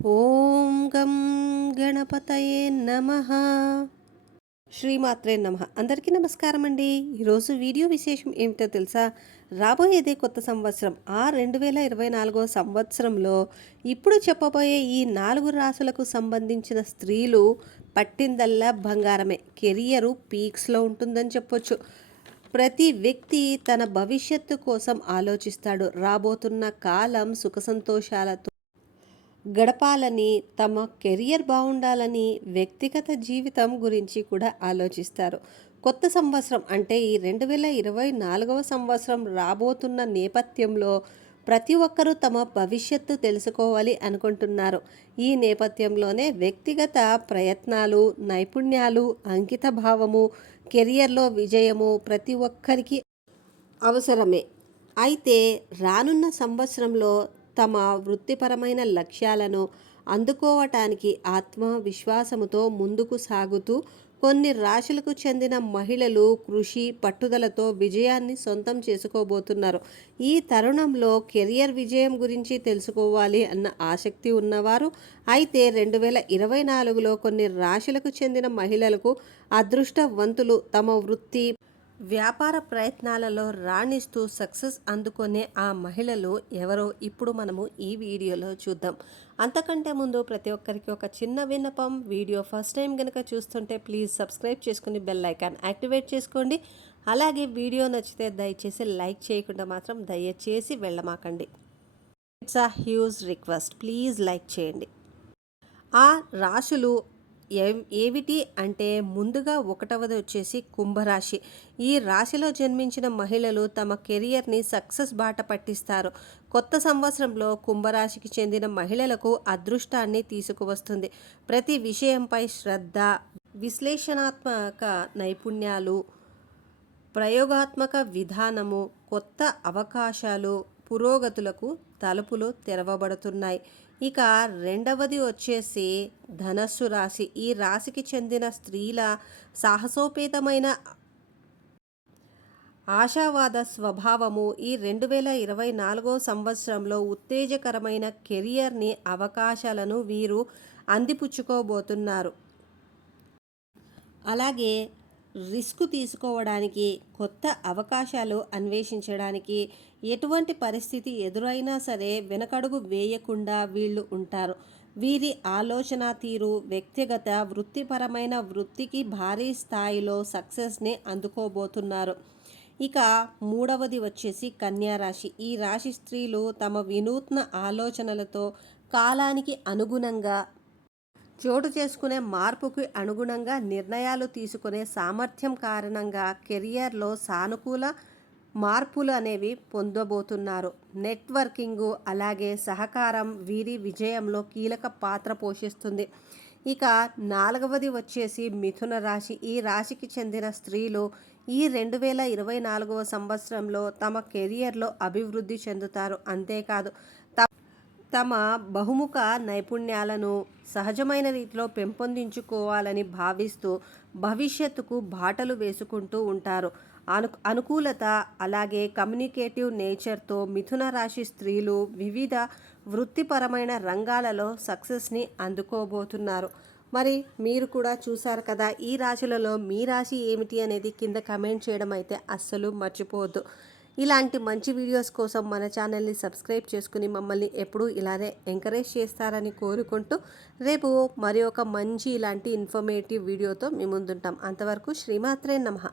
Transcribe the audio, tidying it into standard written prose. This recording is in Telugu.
ఓం గం గణపతయే నమః. శ్రీమాత్రే నమః. అందరికీ నమస్కారం అండి. ఈరోజు వీడియో విశేషం ఏమిటో తెలుసా? రాబోయేదే కొత్త సంవత్సరం. 2024 సంవత్సరంలో ఇప్పుడు చెప్పబోయే ఈ 4 రాసులకు సంబంధించిన స్త్రీలు పట్టిందల్లా బంగారమే. కెరియరు పీక్స్లో ఉంటుందని చెప్పొచ్చు. ప్రతి వ్యక్తి తన భవిష్యత్తు కోసం ఆలోచిస్తాడు. రాబోతున్న కాలం సుఖ సంతోషాలతో గడపాలని, తమ కెరియర్ బాగుండాలని, వ్యక్తిగత జీవితం గురించి కూడా ఆలోచిస్తారు. కొత్త సంవత్సరం అంటే ఈ 2024వ సంవత్సరం రాబోతున్న నేపథ్యంలో ప్రతి ఒక్కరూ తమ భవిష్యత్తు తెలుసుకోవాలి అనుకుంటున్నారు. ఈ నేపథ్యంలోనే వ్యక్తిగత ప్రయత్నాలు, నైపుణ్యాలు, అంకిత భావము, కెరియర్లో విజయము ప్రతి ఒక్కరికి అవసరమే. అయితే రానున్న సంవత్సరంలో తమ వృత్తిపరమైన లక్ష్యాలను అందుకోవటానికి ఆత్మవిశ్వాసముతో ముందుకు సాగుతూ కొన్ని రాశులకు చెందిన మహిళలు కృషి పట్టుదలతో విజయాన్ని సొంతం చేసుకోబోతున్నారు. ఈ తరుణంలో కెరియర్ విజయం గురించి తెలుసుకోవాలి అన్న ఆసక్తి ఉన్నవారు అయితే 2024లో కొన్ని రాశులకు చెందిన మహిళలకు అదృష్టవంతులు తమ వృత్తి వ్యాపార ప్రయత్నాలలో రాణిస్తూ సక్సెస్ అందుకునే ఆ మహిళలు ఎవరో ఇప్పుడు మనము ఈ వీడియోలో చూద్దాం. అంతకంటే ముందు ప్రతి ఒక్కరికి ఒక చిన్న విన్నపం. వీడియో ఫస్ట్ టైం కనుక చూస్తుంటే ప్లీజ్ సబ్స్క్రైబ్ చేసుకుని బెల్ ఐకాన్ యాక్టివేట్ చేసుకోండి. అలాగే వీడియో నచ్చితే దయచేసి లైక్ చేయకుండా మాత్రం దయచేసి వెళ్ళమాకండి. It's a huge request, please like చేయండి. ఆ రాశులు ఏమిటి అంటే ముందుగా 1వది వచ్చేసి కుంభరాశి. ఈ రాశిలో జన్మించిన మహిళలు తమ కెరియర్ని సక్సెస్ బాట పట్టిస్తారు. కొత్త సంవత్సరంలో కుంభరాశికి చెందిన మహిళలకు అదృష్టాన్ని తీసుకువస్తుంది. ప్రతి విషయంపై శ్రద్ధ, విశ్లేషణాత్మక నైపుణ్యాలు, ప్రయోగాత్మక విధానము, కొత్త అవకాశాలు, పురోగతులకు తలుపులు తెరవబడుతున్నాయి. ఇక రెండవది వచ్చేసి ధనస్సు రాశి. ఈ రాశికి చెందిన స్త్రీల సాహసోపేతమైన ఆశావాద స్వభావము ఈ 2024 సంవత్సరంలో ఉత్తేజకరమైన కెరియర్ని అవకాశాలను వీరు అందిపుచ్చుకోబోతున్నారు. అలాగే రిస్క్ తీసుకోవడానికి, కొత్త అవకాశాలు అన్వేషించడానికి ఎటువంటి పరిస్థితి ఎదురైనా సరే వెనకడుగు వేయకుండా వీళ్ళు ఉంటారు. వీరి ఆలోచన తీరు వ్యక్తిగత వృత్తిపరమైన వృత్తికి భారీ స్థాయిలో సక్సెస్ని అందుకోబోతున్నారు. ఇక మూడవది వచ్చేసి కన్యారాశి. ఈ రాశి స్త్రీలు తమ వినూత్న ఆలోచనలతో కాలానికి అనుగుణంగా చోటు చేసుకునే మార్పుకి అనుగుణంగా నిర్ణయాలు తీసుకునే సామర్థ్యం కారణంగా కెరియర్లో సానుకూల మార్పులు అనేవి పొందబోతున్నారు. నెట్వర్కింగు అలాగే సహకారం వీరి విజయంలో కీలక పాత్ర పోషిస్తుంది. ఇక నాలుగవది వచ్చేసి మిథున రాశి. ఈ రాశికి చెందిన స్త్రీలు ఈ 2024వ సంవత్సరంలో తమ కెరియర్లో అభివృద్ధి చెందుతారు. అంతేకాదు తమ బహుముఖ నైపుణ్యాలను సహజమైన రీతిలో పెంపొందించుకోవాలని భావిస్తూ భవిష్యత్తుకు బాటలు వేసుకుంటూ ఉంటారు. అనుకూలత అలాగే కమ్యూనికేటివ్ నేచర్తో మిథున రాశి స్త్రీలు వివిధ వృత్తిపరమైన రంగాలలో సక్సెస్ని అందుకోబోతున్నారు. మరి మీరు కూడా చూసారు కదా, ఈ రాశులలో మీ రాశి ఏమిటి అనేది కింద కమెంట్ చేయడం అయితే అస్సలు మర్చిపోవద్దు. ఇలాంటి మంచి వీడియోస్ కోసం మన ఛానల్ని సబ్స్క్రైబ్ చేసుకుని మమ్మల్ని ఎప్పుడూ ఇలానే ఎంకరేజ్ చేస్తారని కోరుకుంటూ రేపు మరి ఒక మంచి ఇలాంటి ఇన్ఫర్మేటివ్ వీడియోతో మీ ముందుంటాం. అంతవరకు శ్రీమాత్రే నమః.